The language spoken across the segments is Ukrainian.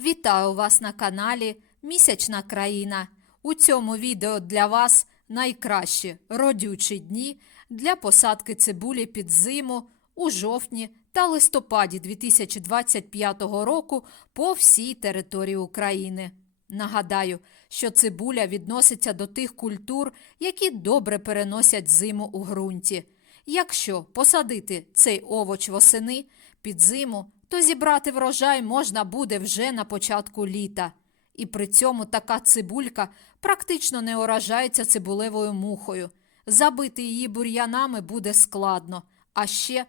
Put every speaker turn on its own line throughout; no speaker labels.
Вітаю вас на каналі Місячна країна. У цьому відео для вас найкращі родючі дні для посадки цибулі під зиму у жовтні та листопаді 2025 року по всій території України. Нагадаю, що цибуля відноситься до тих культур, які добре переносять зиму у ґрунті. Якщо посадити цей овоч восени під зиму, то зібрати врожай можна буде вже на початку літа. І при цьому така цибулька практично не уражається цибулевою мухою. Забити її бур'янами буде складно, а ще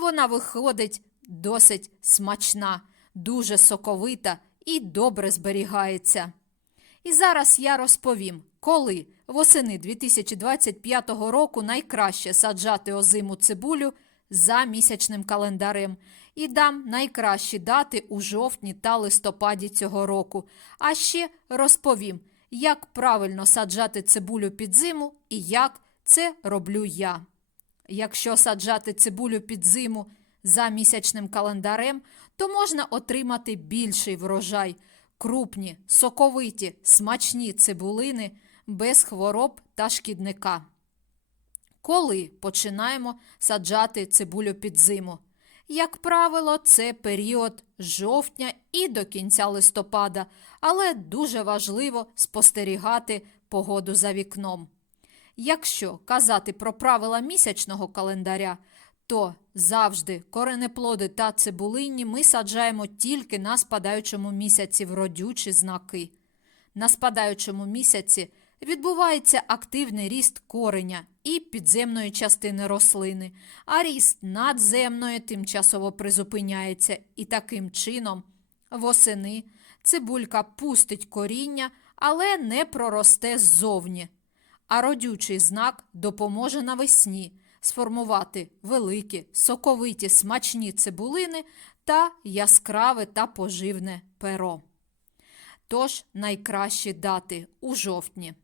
вона виходить досить смачна, дуже соковита і добре зберігається. І зараз я розповім, коли восени 2025 року найкраще саджати озиму цибулю за місячним календарем і дам найкращі дати у жовтні та листопаді цього року. А ще розповім, як правильно саджати цибулю під зиму і як це роблю я. Якщо саджати цибулю під зиму за місячним календарем, то можна отримати більший врожай, крупні, соковиті, смачні цибулини без хвороб та шкідника. Коли починаємо саджати цибулю під зиму? Як правило, це період жовтня і до кінця листопада, але дуже важливо спостерігати погоду за вікном. Якщо казати про правила місячного календаря, то завжди коренеплоди та цибулинні ми саджаємо тільки на спадаючому місяці в родючі знаки. На спадаючому місяці відбувається активний ріст кореня і підземної частини рослини, а ріст надземної тимчасово призупиняється, і таким чином восени цибулька пустить коріння, але не проросте ззовні. А родючий знак допоможе навесні сформувати великі, соковиті, смачні цибулини та яскраве та поживне перо. Тож найкращі дати у жовтні.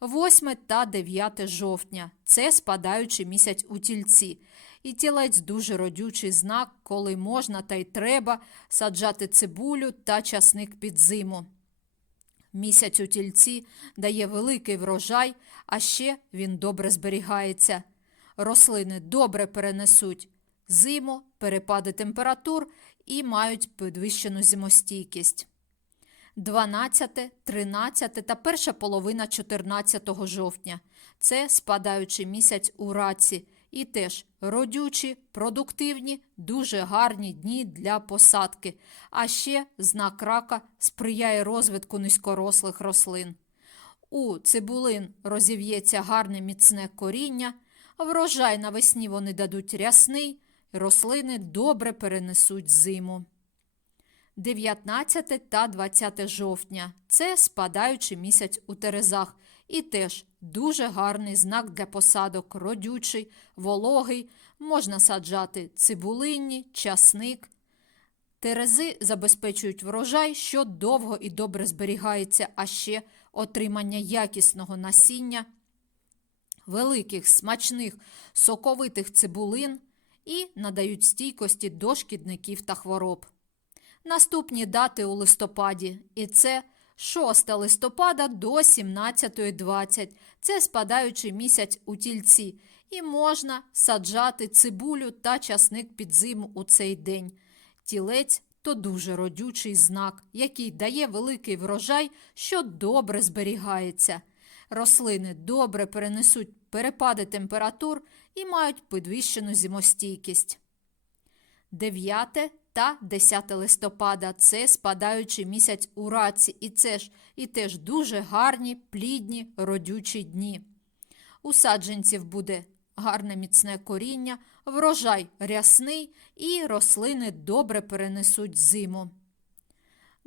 8 та 9 жовтня це спадаючий місяць у тільці. І тілець дуже родючий знак, коли можна та й треба саджати цибулю та часник під зиму. Місяць у тільці дає великий врожай, а ще він добре зберігається. Рослини добре перенесуть зиму, перепади температур і мають підвищену зимостійкість. 12, 13 та перша половина 14 жовтня це спадаючий місяць у раці і теж родючі, продуктивні, дуже гарні дні для посадки. А ще знак рака сприяє розвитку низькорослих рослин. У цибулин розів'ється гарне міцне коріння, врожай навесні вони дадуть рясний, рослини добре перенесуть зиму. 19 та 20 жовтня це спадаючий місяць у терезах, і теж дуже гарний знак для посадок, родючий, вологий, можна саджати цибулинні, часник. Терези забезпечують врожай, що довго і добре зберігається, а ще отримання якісного насіння, великих, смачних, соковитих цибулин і надають стійкості до шкідників та хвороб. Наступні дати у листопаді, і це 6 листопада до 17.20. Це спадаючий місяць у тільці, і можна саджати цибулю та часник під зиму у цей день. Тілець то дуже родючий знак, який дає великий врожай, що добре зберігається. Рослини добре перенесуть перепади температур і мають підвищену зимостійкість. 9 та 10 листопада це спадаючий місяць у раці, і це ж і теж дуже гарні, плідні, родючі дні. У саджанців буде гарне міцне коріння, врожай рясний і рослини добре перенесуть зиму.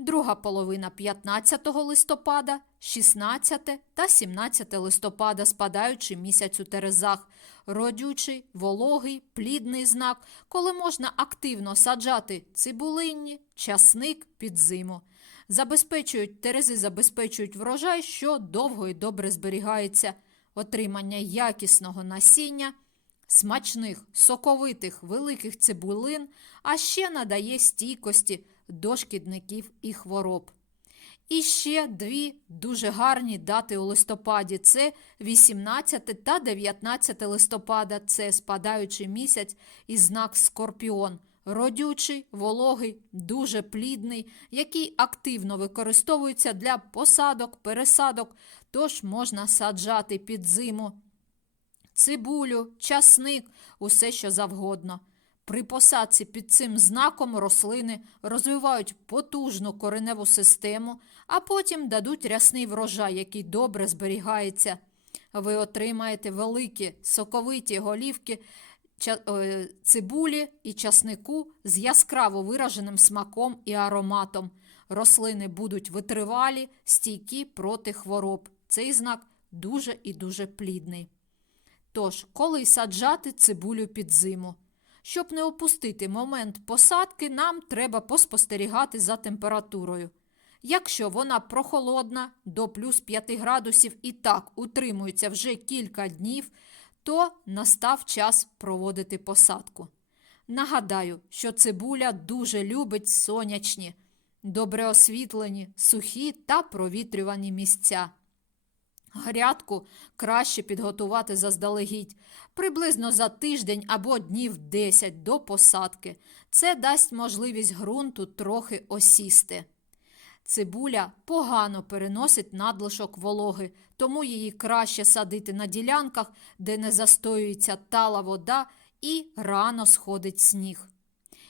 Друга половина 15 листопада, 16 та 17 листопада спадаючий місяць у терезах, родючий, вологий, плідний знак, коли можна активно саджати цибулинні, часник під зиму. Забезпечують терези, забезпечують врожай, що довго і добре зберігається, отримання якісного насіння, смачних, соковитих, великих цибулин, а ще надає стійкості до шкідників і хвороб. І ще дві дуже гарні дати у листопаді: це 18 та 19 листопада, це спадаючий місяць і знак Скорпіон. Родючий, вологий, дуже плідний, який активно використовується для посадок, пересадок, тож можна саджати під зиму цибулю, часник, усе що завгодно. При посадці під цим знаком рослини розвивають потужну кореневу систему, а потім дадуть рясний врожай, який добре зберігається. Ви отримаєте великі соковиті голівки е, цибулі і часнику з яскраво вираженим смаком і ароматом. Рослини будуть витривалі, стійкі проти хвороб. Цей знак дуже і дуже плідний. Тож, коли саджати цибулю під зиму? Щоб не опустити момент посадки, нам треба поспостерігати за температурою. Якщо вона прохолодна до плюс 5 градусів і так утримується вже кілька днів, то настав час проводити посадку. Нагадаю, що цибуля дуже любить сонячні, добре освітлені, сухі та провітрювані місця. Грядку краще підготувати заздалегідь, приблизно за тиждень або днів 10 до посадки. Це дасть можливість ґрунту трохи осісти. Цибуля погано переносить надлишок вологи, тому її краще садити на ділянках, де не застоюється тала вода і рано сходить сніг.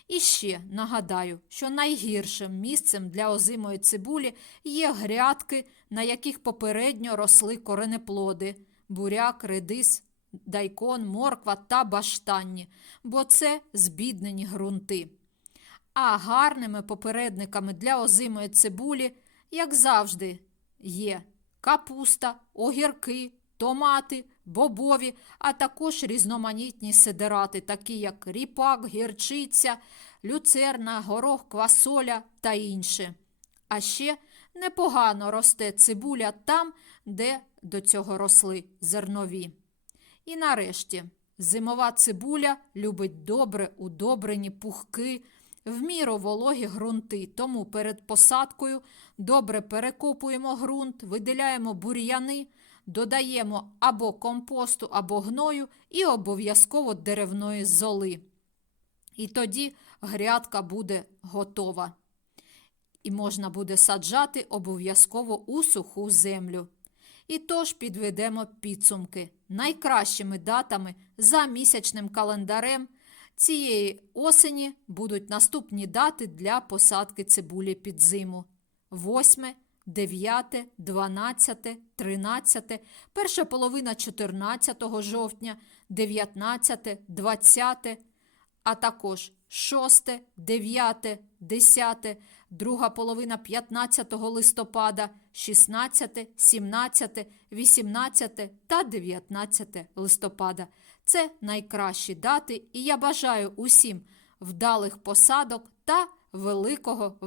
І ще нагадаю, що найгіршим місцем для озимої цибулі є грядки, на яких попередньо росли коренеплоди буряк, редис, дайкон, морква та баштанні, бо це збіднені ґрунти. А гарними попередниками для озимої цибулі, як завжди, є капуста, огірки, томати, бобові, а також різноманітні сидерати, такі як ріпак, гірчиця, люцерна, горох, квасоля та інше. А ще непогано росте цибуля там, де до цього росли зернові. І нарешті, зимова цибуля любить добре удобрені пухки, в міру вологі ґрунти, тому перед посадкою добре перекопуємо ґрунт, виділяємо бур'яни, додаємо або компосту, або гною і обов'язково деревної золи. І тоді грядка буде готова. І можна буде саджати обов'язково у суху землю. І тож підведемо підсумки. Найкращими датами за місячним календарем цієї осені будуть наступні дати для посадки цибулі під зиму: 8, 9, 12, 13, перша половина 14 жовтня, 19, 20, а також 6, 9, 10, друга половина 15 листопада, 16, 17, 18 та 19 листопада. Це найкращі дати, і я бажаю усім вдалих посадок та великого